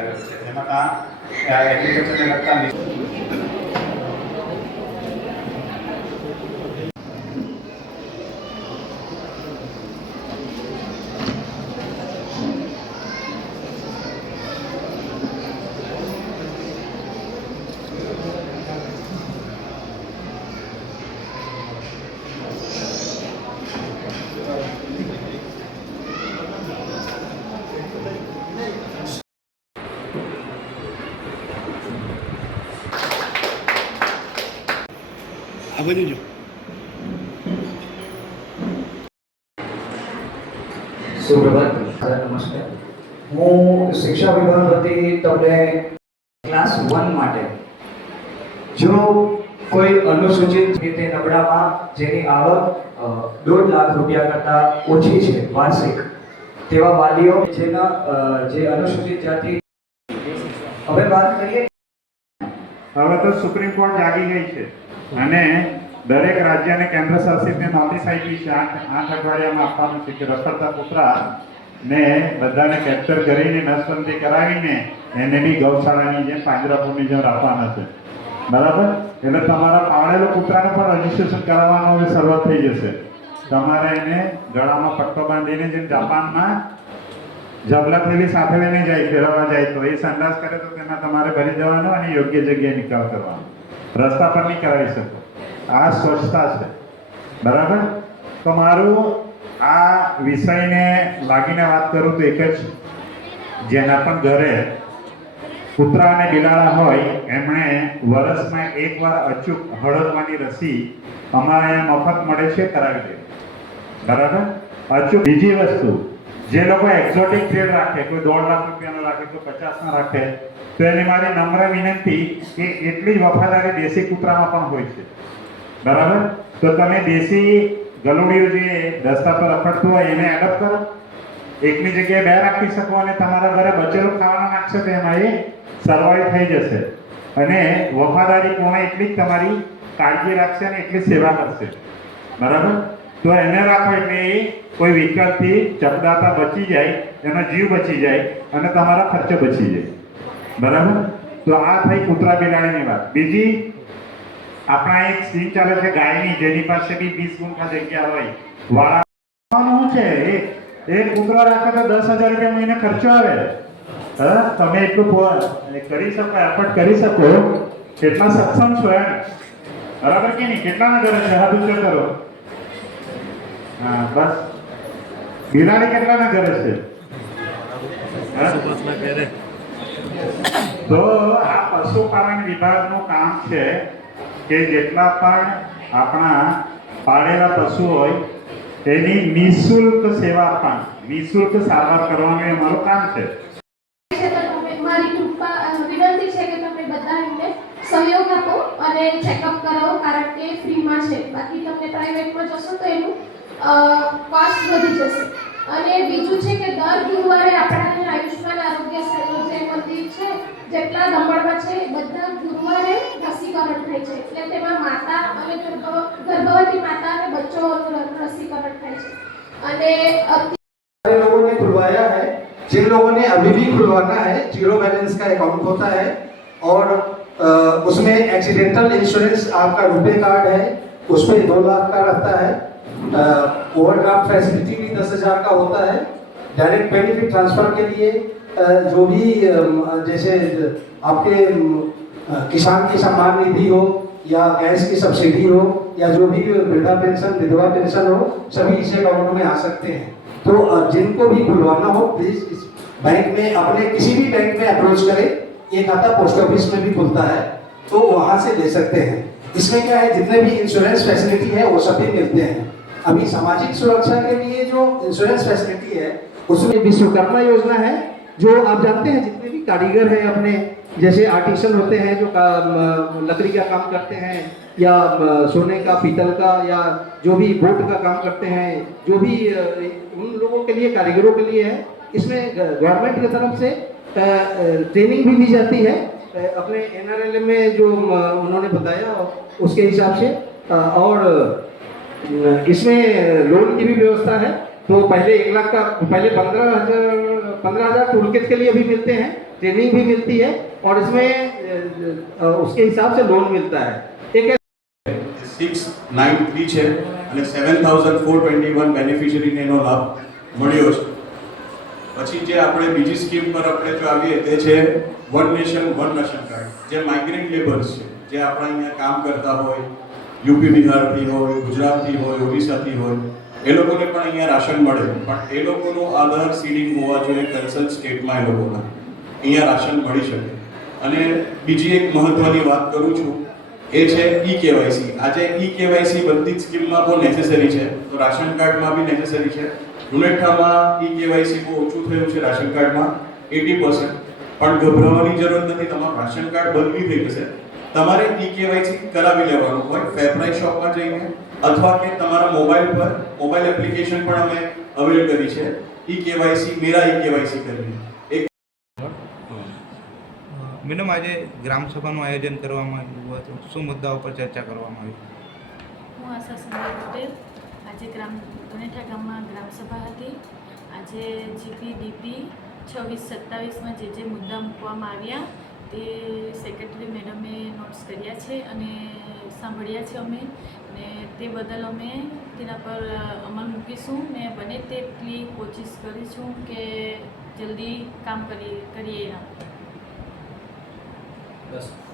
చెందిన చెందిన આ જાઓ સુપ્રભાત નમસ્કાર. હું શિક્ષા વિભાગ વતી તમને ક્લાસ વન માટે જો કોઈ અનુસૂચિત રીતે નબળામાં જેની આવક દોઢ લાખ રૂપિયા કરતાં ઓછી છે વાર્ષિક તેવા વાલીઓ જેના જે અનુસૂચિત જાતિ હવે વાત કરીએ. હવે તો સુપ્રીમ કોર્ટ જાગી ગઈ છે. અને દરેક રાજ્ય અને કેન્દ્ર શાસિતને નોટિસ આપી છે, આઠ આઠ અઠવાડિયામાં આપવાનું છે કે રખડતા કૂતરા ને બધાને કેપ્ચર કરીને નસબંધી કરાવીને એને બી ગૌશાળાની જેમ પાંજરાપુરની જેમ રાખવાના છે. બરાબર? એટલે તમારા પાળેલો કૂતરાને પણ રજીસ્ટ્રેશન કરાવવાનો હવે શરૂઆત થઈ જશે. તમારે એને ગળામાં પટ્ટો બાંધીને જેમ જાપાનમાં જબલા થેલી સાથે લઈને જાય, ફેરવવા જાય, તો એ સંડાસ કરે તો તેમાં તમારે ભરી દેવાનો અને યોગ્ય જગ્યાએ નિકાલ કરવાનો. રસ્તા પર નહીં કરાવી શકો. આ સ્વચ્છતા છે. બરાબર? તો મારું આ વિષયને લાગીને વાત કરું તો એક જ. જેના પણ ઘરે કૂતરા અને બિલાડા હોય, એમણે વર્ષમાં એકવાર અચૂક હળદવાની રસી અમારે મફત મળે છે કરાવી દે બરાબર? અચૂક. બીજી વસ્તુ જે લોકો એક્ઝોટિક ટ્રેડ રાખે, કોઈ દોઢ લાખ રૂપિયાનો રાખે, કોઈ પચાસનો રાખે, તો એની મારી નમ્ર વિનંતી કે એટલી જ વફાદારી દેશી કૂતરામાં પણ હોય છે. બરાબર? તો તમે દેશી ગલુડિયું જે રસ્તા પર અફડતું હોય, એને એડપ્ટ કરો. એકની જગ્યાએ બે રાખી શકો અને તમારા ઘરે બચેલું ખાવાનું નાખશો તો એમાં એ સર્વાઈવ થઈ જશે. અને વફાદારી પૂર્ણ એટલી જ તમારી કાળજી રાખશે અને એટલી સેવા કરશે. બરાબર? તો એને રાખો એટલે એ કોઈ વિકલ્પથી ચપડાતા બચી જાય, એનો જીવ બચી જાય અને તમારો ખર્ચો બચી જાય. બરાબર? તો આ થઈ કૂતરા બિલાડીની વાત. બીજી, આપણા એક સ્કીમ ચાલે છે ગાયની, જેની પાસે બી વીસ ગુંઠા જગ્યા હોય. વાળાનું છે? એ કૂતરો રાખે તો દસ હજાર રૂપિયા મહિને ખર્ચો આવે. હા? તમે એટલું કરી શકો એફર્ટ કરી શકો. કેટલા સક્ષમ છો એમ. બરાબર કે નહીં? કેટલાના ઘરે છે? ઊંચો કરો. હા બસ. બિલાડી કેટલાના ઘરે છે? તો આ પશુપાલન વિભાગનું કામ છે કે જેટલા પણ આપણા પાળેલા પશુ હોય એની નિઃશુલ્ક સેવા આપવાની નિઃશુલ્ક સારવાર કરવાનું એ અમારું કામ છે તો તમે મારી કૃપા અ, વિનંતી છે કે તમે બધા એમને સહયોગ આપો અને ચેકઅપ કરાવો કારણ કે ફ્રીમાં છે બાકી તમને પ્રાઇવેટમાં જશો તો એનું કોસ્ટ વધી જશે અને બીજું છે કે દર ગુરુવારે આપણા અહીંયા આયુષ્માન આરોગ્ય સેતુ જે મંદિર છે જેટલા દમણમાં છે એ બધા ગુરુવારે રસીકરણ થાય છે એટલે તેમાં માતા અને ગર્ભ- ગર્ભવતી માતા અને બચ્ચોનું ર- રસીકરણ થાય છે અને અત્યારે सारे लोगों ने खुलवाया है जिन लोगों ने अभी भी खुलवाना है जीरो बैलेंस का अकाउंट होता है और अ, उसमें एक्सीडेंटल इंश्योरेंस आपका रुपए कार्ड है, उसमें दो लाख का रहता है। ओवरड्राफ्ट फैसिलिटी भी दस हज़ार का होता है। डायरेक्ट बेनिफिट ट्रांसफ़र के लिए जो भी जैसे, आपके किसान की सम्मान निधि हो, या गैस की सब्सिडी हो, या जो भी वृद्धा पेंशन, विधवा पेंशन हो, सभी इस अकाउंट में आ सकते हैं। तो जिनको भी खुलवाना हो प्लीज़ बैंक में, अपने किसी भी बैंक में अप्रोच करें। ये खाता पोस्ट ऑफ़िस में भी खुलता है तो वहाँ से ले सकते हैं। इसमें क्या है, जितने भी इंश्योरेंस फैसिलिटी है, वो सभी मिलते हैं। अभी सामाजिक सुरक्षा के लिए जो इंश्योरेंस फैसिलिटी है, उसमें विश्वकर्मा योजना है, जो आप जानते हैं, जितने भी कारीगर हैं अपने, जैसे आर्टिसन होते हैं, जो लकड़ी का काम करते हैं, या सोने का, पीतल का, या जो भी बोट का काम करते हैं, जो भी उन लोगों के लिए, कारीगरों के लिए है, इसमें गवर्नमेंट की तरफ़ से ट्रेनिंग भी दी जाती है अ, अपने एनआरएल में जो म, उन्होंने बताया उसके हिसाब से अ, और अ, इसमें लोन की भी व्यवस्था है तो पहले एक लाख का पहले पंद्रह हजार पंद्रह हजार टूल किट के लिए भी मिलते हैं ट्रेनिंग भी मिलती है और इसमें अ, उसके हिसाब से लोन मिलता है एक સિક્સ નાઇન થ્રી છે અને seven thousand four twenty one બેનિફિશરીને એનો લાભ મળ્યો છે પછી જે આપણે બીજી સ્કીમ પર આપણે જો આવીએ તે છે one nation one ration card જે માઇગ્રેન્ટ લેબર્સ છે, જે આપણા અહીંયા કામ કરતા હોય, યુપી, બિહારથી હોય, ગુજરાતથી હોય, ઓડિશાથી હોય, એ લોકોને પણ અહીંયા રાશન મળે. પણ એ લોકોનું આધાર સીડિંગ હોવા જોઈએ કન્સર્ન સ્ટેટમાં એ લોકોના. અહીંયા રાશન મળી શકે. અને બીજી એક મહત્વની વાત કરું છું, એ છે ઈ કેવાયસી આજે ઈ કેવાયસી બધી જ સ્કીમમાં બહુ નેસેસરી છે. તો રાશન કાર્ડમાં બી નેસેસરી છે. યુનેઠામાં ઈ કેવાયસી બહુ ઓછું થયું છે રાશન કાર્ડમાં એટી પણ ગભરાવાની જરૂર નથી તમારું રાશન કાર્ડ બદલી થઈ જશે. તમારે ઈ કેવાયસી કરાવી લેવાનું હોય ફેરપ્રાઇસ શોપમાં જઈને અથવા કે તમારા મોબાઈલ પર મોબાઈલ એપ્લિકેશન પણ અમે અવેલ કરી છે. ઈ કેવાયસી મેરા ઈ કેવાયસી કરીને. એક મેડમ આજે ગ્રામસભાનું આયોજન કરવામાં આવ્યું હતું. શું મુદ્દાઓ પર ચર્ચા કરવામાં આવી? હું આશા સંજય પટેલ આજે ગ્રામ કનેઠા ગામમાં ગ્રામસભા હતી. આજે જીપી ડીપી છવ્વીસ સત્તાવીસમાં જે જે મુદ્દા મૂકવામાં આવ્યા તે સેક્રેટરી મેડમે નોટ્સ કર્યા છે અને સાંભળ્યા છે અમે ને તે બદલ અમે તેના પર અમલ મૂકીશું ને બને તેટલી કોશિશ કરીશું કે જલ્દી કામ કરી, કરીએ એના. બસ.